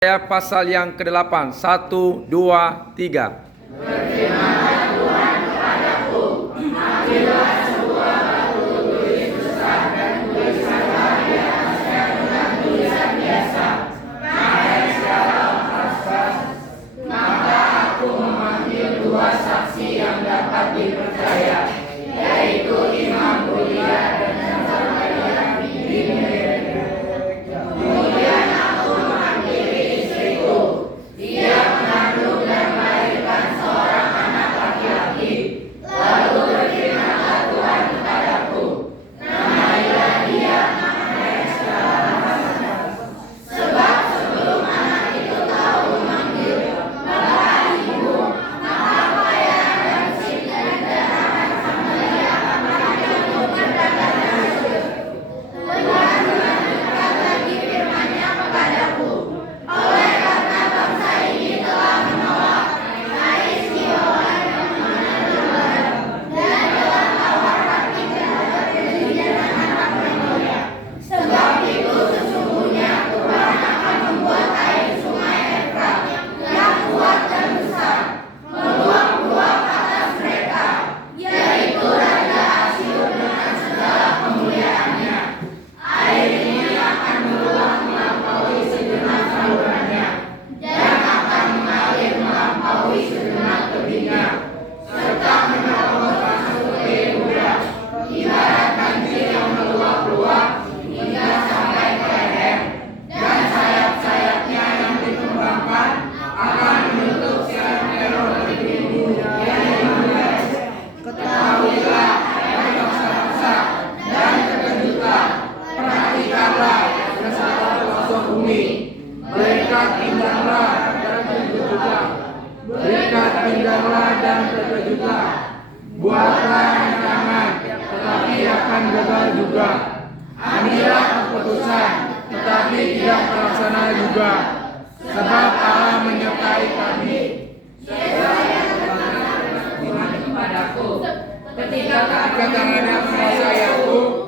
Ayat pasal yang ke-8, 1, 2, 3. Berfirmanlah Tuhan kepadaku, ambillah sebuah batu tulis besar dan tuliskanlah di atasnya dengan tulisan biasa, Mahes dalam Asbas. Maka aku memanggil dua saksi yang dapat dipercaya, yaitu Imam Bulia dan Zakaria bin Berekia. Kemudian aku menghampiri istriku. Dia mengandung dan melahirkan seorang anak laki-laki. Lalu berfirmanlah Tuhan kepadaku, namailah dia Mahes dalam Asbas. Sebab sebelum anak itu tahu memanggil bapak ibu, maka pakaian dan sitren dan anak Samaria akan untuk berkata tersebut. Tuhan melanjutkan lagi firman-Nya kepadaku, oleh karena bangsa ini telah menolak keistimewan yang mana-mana dan telah tawar hati terhadap perjanjian anak mereka. Sebab itu sesungguhnya Tuhan akan membuat air sungai Efrat yang kuat dan besar meluap-luap atas mereka, yaitu Raja Asyur dengan segala kemuliaannya. Air ini akan meluap melampaui segenap salurannya, dan akan mengalir melampaui segenap tebingnya, serta menerobos masuk ke Yehuda, ibarat banjir yang meluap-luap hingga sampai ke leher, dan sayap-sayapnya yang dikembangkan akan menutup seantero negerimu, yaitu ketahuilah, hai bangsa-bangsa, dan terkejutlah, perhatikanlah segala pelosok bumi. Berikat pingganglah dan terkejutlah. Berikat pingganglah dan terkejutlah. Buatlah rancangan, tetapi akan gagal juga. Ambillah keputusan, tetapi tidak terlaksana juga. Sebab Allah menyertai kami. Kepadaku, ketika tangannya menguasai aku,